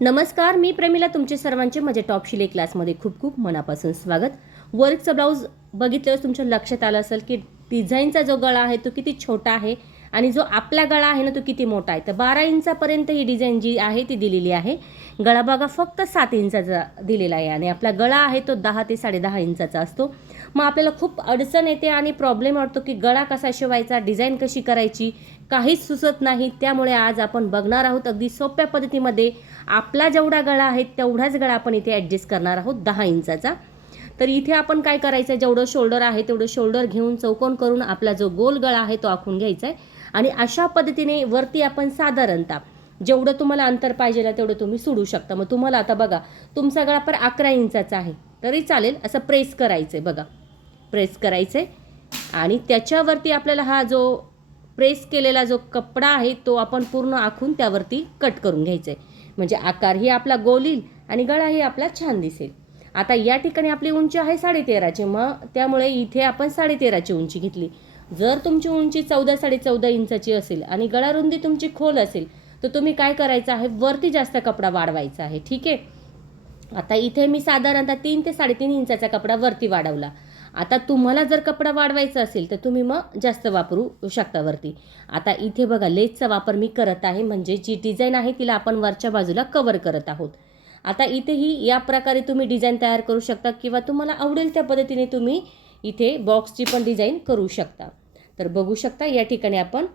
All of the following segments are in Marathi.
नमस्कार मी प्रेमिला तुमचे सर्वांचे माझ्या टॉप शिले क्लासमध्ये खूप खूप मनापासून स्वागत. वर्कचा ब्लाऊज बघितल्यावर तुमच्या लक्षात आलं असेल की डिझाईनचा जो गळा आहे तो किती छोटा आहे आणि जो आपला गळा आहे ना तो किती मोठा आहे. तर बारा इंचापर्यंत ही डिझाईन जी आहे ती दिलेली आहे. गळा बघा फक्त सात इंचाचा दिलेला आहे आणि आपला गळा आहे तो दहा ते साडेदहा इंचाचा असतो. मग आपल्याला खूप अडचण येते आणि प्रॉब्लेम वाटतो की गळा कसा शिवायचा डिझाईन कशी करायची काहीच सुचत नाही. त्यामुळे आज आपण बघणार आहोत अगदी सोप्या पद्धतीमध्ये आपला जेवढा गळा आहे तेवढाच गळा आपण इथे ॲडजस्ट करणार आहोत दहा इंचाचा. तर इथे आपण काय करायचं आहे जेवढं शोल्डर आहे तेवढं शोल्डर घेऊन चौकोन करून आपला जो गोल गळा आहे तो आखून घ्यायचा आहे. आणि अशा पद्धतीने वरती आपण साधारणतः जेवढं तुम्हाला अंतर पाहिजे ना तेवढं तुम्ही सोडू शकता. मग तुम्हाला आता बघा तुमचा गळा पर अकरा इंचाचा आहे. तरी चालेल असं प्रेस करायचं आहे बघा. प्रेस करायचं. आहे आणि त्याच्यावरती आपल्याला हा जो प्रेस केलेला जो कपडा आहे तो आपण पूर्ण आखून त्यावरती कट करून घ्यायचा. आहे म्हणजे आकारही आपला गोल येईल आणि गळाही आपला छान दिसेल. आता या ठिकाणी आपली उंची आहे साडेतेराची मग त्यामुळे इथे आपण साडेतेराची उंची घेतली. जर तुमची उंची चौदा साडे चौदा इंचाची असेल आणि गळारुंदी तुमची खोल असेल तर तुम्ही काय करायचं आहे? वरती जास्त कपडा वाढवायचा आहे. ठीक आहे? आता इथे मी साधारणतः तीन ते साडेतीन इंचाचा कपडा वरती वाढवला. आता तुम्हाला जर कपडा वाढवायचा असेल तर तुम्ही मग जास्त वापरू शकता वरती. आता इथे बघा लेसचा वापर मी करत आहे म्हणजे जी डिझाईन आहे तिला आपण वरच्या बाजूला कवर करत आहोत. आता इथेही या प्रकारे तुम्ही डिझाईन तयार करू शकता किंवा तुम्हाला आवडेल त्या पद्धतीने तुम्ही इथे बॉक्सची पण डिझाईन करू शकता. तर बघू शकता या ठिकाणी आपण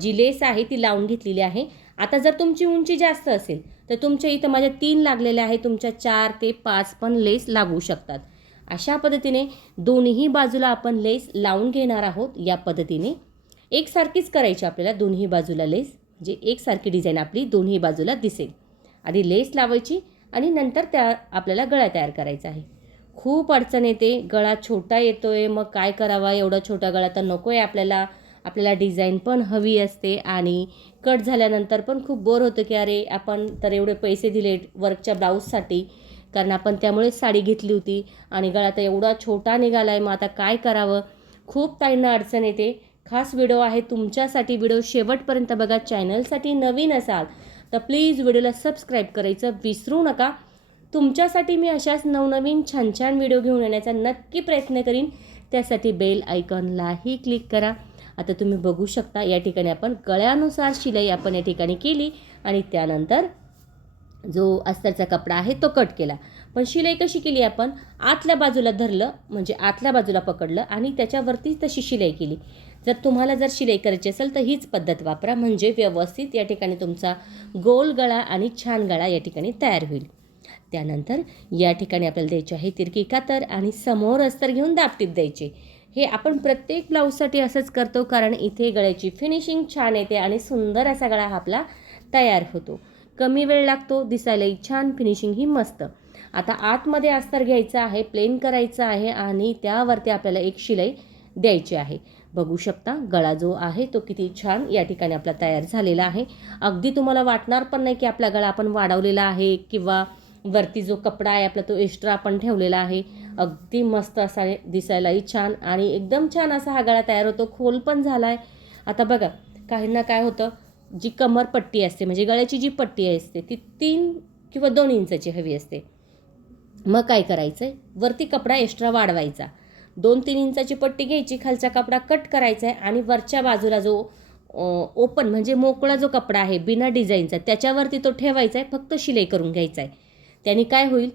जी लेस आहे ती लावून घेतलेली आहे. आता जर तुमची उंची जास्त असेल तर तुमच्या इथं माझ्या तीन लागलेल्या आहे तुमच्या चार ते पाच पण लेस लागू शकतात. अशा पद्धतीने दोन्ही बाजूला आपण लेस लावून घेणार आहोत या पद्धतीने. एकसारखीच करायची आपल्याला दोन्ही बाजूला लेस म्हणजे एकसारखी डिझाईन आपली दोन्ही बाजूला दिसेल. आधी लेस लावायची आणि नंतर त्या आपल्याला गळा तयार करायचा आहे. खूप अडचण येते गळा छोटा येतो आहे मग काय करावा एवढा छोटा गळा तर नको आहे आपल्याला. आपल्याला डिझाईन पण हवी असते आणि कट झाल्यानंतर पण खूप बोर होतं की अरे आपण तर एवढे पैसे दिले वर्कच्या ब्लाऊजसाठी. कारण आपण त्यामुळेच साडी घेतली होती आणि गळा तर एवढा छोटा निघाला आहे मग आता काय करावं? खूप ताईंना अडचण येते. खास व्हिडिओ आहे तुमच्यासाठी. व्हिडिओ शेवटपर्यंत बघा. चॅनलसाठी नवीन असाल तर प्लीज व्हिडिओला सबस्क्राईब करायचं विसरू नका. तुमच्यासाठी मी अशाच नवनवीन छान छान व्हिडिओ घेऊन येण्याचा नक्की प्रयत्न करीन. त्यासाठी बेल आयकॉनलाही क्लिक करा. आता तुम्ही बघू शकता या ठिकाणी आपण गळ्यानुसार शिलाई आपण या ठिकाणी केली आणि त्यानंतर जो अस्तरचा कपडा आहे तो कट केला. पण शिलाई कशी केली आपण? आतल्या बाजूला धरलं म्हणजे आतल्या बाजूला पकडलं आणि त्याच्यावरती तशी शिलाई केली. जर तुम्हाला जर शिलाई करायची असेल तर हीच पद्धत वापरा म्हणजे व्यवस्थित या ठिकाणी तुमचा गोल गळा आणि छान गळा या ठिकाणी तयार होईल. त्यानंतर या ठिकाणी आपल्याला द्यायची आहे तिरकी कातर आणि समोर अस्तर घेऊन दापटीत द्यायचे. हे आपण प्रत्येक ब्लाऊजसाठी असंच करतो कारण इथे गळ्याची फिनिशिंग छान येते आणि सुंदर असा गळा हा आपला तयार होतो. कमी वेळ लागतो दिसायलाही छान फिनिशिंगही मस्त. आता आतमध्ये अस्तर घ्यायचं आहे प्लेन करायचं आहे आणि त्यावरती आपल्याला एक शिलाई द्यायची आहे. बघू शकता गळा जो आहे तो किती छान या ठिकाणी आपला तयार झालेला आहे. अगदी तुम्हाला वाटणार पण नाही की आपला गळा आपण वाढवलेला आहे किंवा वरती जो कपडा आहे आपला तो एक्स्ट्रा आपण ठेवलेला आहे. अगदी मस्त असा दिसायलाही छान आणि एकदम छान असा हा गळा तयार होतो. खोल पण झाला आहे आता बघा काहींना काय होतं. जी कमर पट्टी असते म्हणजे गळ्याची जी पट्टी असते ती तीन किंवा दोन इंचाची हवी असते. मग काय करायचं आहे वरती कपडा एक्स्ट्रा वाढवायचा. दोन तीन इंचाची पट्टी घ्यायची खालचा कपडा कट करायचा आहे आणि वरच्या बाजूला जो ओपन म्हणजे मोकळा जो कपडा आहे बिना डिझाईनचा त्याच्यावरती तो ठेवायचा आहे फक्त शिलाई करून घ्यायचा आहे त्याने काय होईल?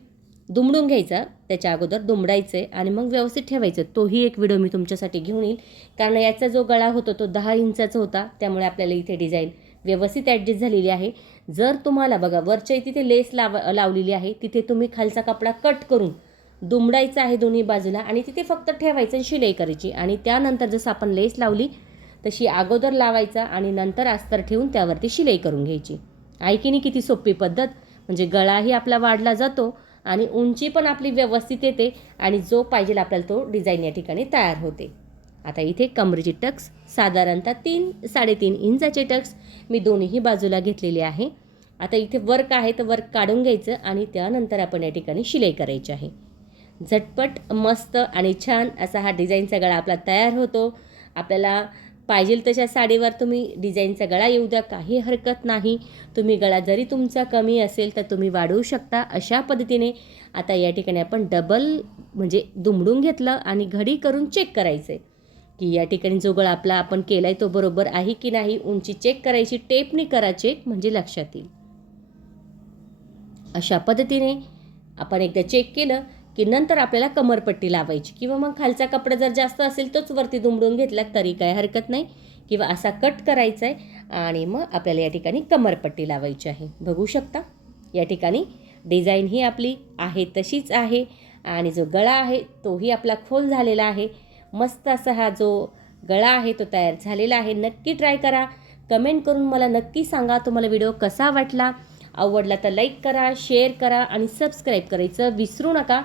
दुमडून घ्यायचा त्याच्या अगोदर दुमडायचं आहे आणि मग व्यवस्थित ठेवायचं. तोही एक व्हिडिओ मी तुमच्यासाठी घेऊन येईल. कारण याचा जो गळा होतो तो दहा इंचाचा होता त्यामुळे आपल्याला इथे डिझाईन व्यवस्थित ॲडजस्ट झालेली आहे. जर तुम्हाला बघा वरच्या तिथे लेस लाव लावलेली आहे तिथे तुम्ही खालचा कपडा कट करून दुमडायचा आहे दोन्ही बाजूला आणि तिथे फक्त ठेवायचं आणि शिलाई करायची. आणि त्यानंतर जसं आपण लेस लावली तशी अगोदर लावायचा आणि नंतर अस्तर ठेवून त्यावरती शिलाई करून घ्यायची. ऐकिनी किती सोपी पद्धत? म्हणजे गळाही आपला वाढला जातो आणि उंची पण आपली व्यवस्थित येते आणि जो पाहिजे आपल्याला तो डिझाईन या ठिकाणी तयार होते. आता इथे कमरेची टक्स साधारणतः तीन साडेतीन इंचाचे टक्स. मी दोन्ही बाजूला घेतलेले आहे. आता इथे वर्क आहे तर वर्क काढून घ्यायचं आणि त्यानंतर आपण या ठिकाणी शिलाई करायची आहे. झटपट मस्त आणि छान असा हा डिझाईनचा गळा आपला तयार होतो. आपल्याला पाहिजे तशा साडीवर तुम्ही डिझाईनचा गळा येऊ द्या काही हरकत नाही. तुम्ही गळा जरी तुमचा कमी असेल तर तुम्ही वाढवू शकता अशा पद्धतीने. आता या ठिकाणी आपण डबल म्हणजे दुमडून घेतलं आणि घडी करून चेक करायचं आहे की या ठिकाणी जो गळा आपला आपण केला आहे तो बरोबर आहे की नाही उंची चेक करायची टेपने करा चेक म्हणजे लक्षात येईल. अशा पद्धतीने आपण एकदा चेक केलं की नंतर आपल्याला कमरपट्टी लावायची किंवा मग खालचा कपडा जर जास्त असेल तोच वरती दुमडून घेतला तरी काय हरकत नाही किंवा असा कट करायचा आहे आणि मग आपल्याला या ठिकाणी कमरपट्टी लावायची आहे. बघू शकता या ठिकाणी डिझाईन ही आपली आहे तशीच आहे आणि जो गळा आहे तोही आपला खोल झालेला आहे. मस्त असा हा जो गळा आहे तो तयार झालेला आहे. नक्की ट्राय करा. कमेंट करून मला नक्की सांगा तुम्हाला व्हिडिओ कसा वाटला. आवडला तर लाईक करा शेअर करा आणि सबस्क्राईब करायचं विसरू नका.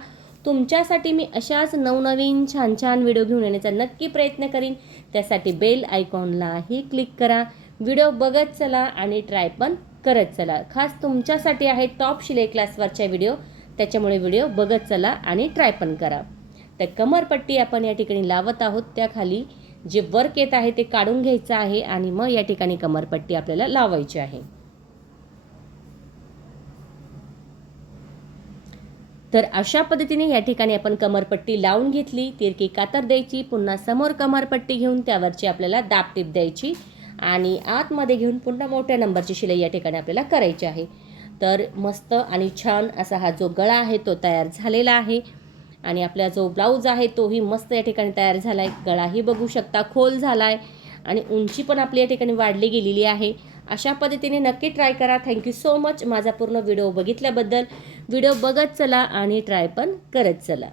तुमच्यासाठी मी अशाच नवनवीन छान छान व्हिडिओ घेऊन येण्याचा नक्की प्रयत्न करीन. त्यासाठी बेल आयकॉनलाही क्लिक करा. व्हिडिओ बघत चला आणि ट्राय पण करत चला. खास तुमच्यासाठी आहे टॉप शिलाई क्लासवरच्या व्हिडिओ त्याच्यामुळे व्हिडिओ बघत चला आणि ट्राय पण करा. तर कमरपट्टी आपण या ठिकाणी लावत आहोत. त्याखाली जे वर्क येत आहे ते काढून घ्यायचं आहे आणि मग या ठिकाणी कमरपट्टी आपल्याला लावायची आहे. तर अशा पद्धतीने या ठिकाणी आपण कमरपट्टी लावून घेतली. तिरकी कातर द्यायची पुन्हा समोर कमरपट्टी घेऊन त्यावरची आपल्याला दाबटीप द्यायची आणि आतमध्ये घेऊन पुन्हा मोठ्या नंबरची शिलाई या ठिकाणी आपल्याला करायची आहे. तर मस्त आणि छान असा हा जो गळा आहे तो तयार झालेला आहे. आणि आपला जो ब्लाऊज आहे तोही मस्त या ठिकाणी तयार झाला आहे गळाही बघू शकता खोल झाला आहे आणि उंची पण आपली या ठिकाणी वाढली गेलेली आहे. अशा पद्धतीने नक्की ट्राय करा. थँक्यू सो मच माझा पूर्ण व्हिडिओ बघितल्याबद्दल. व्हिडिओ बघत चला आणि ट्राय पण करत चला.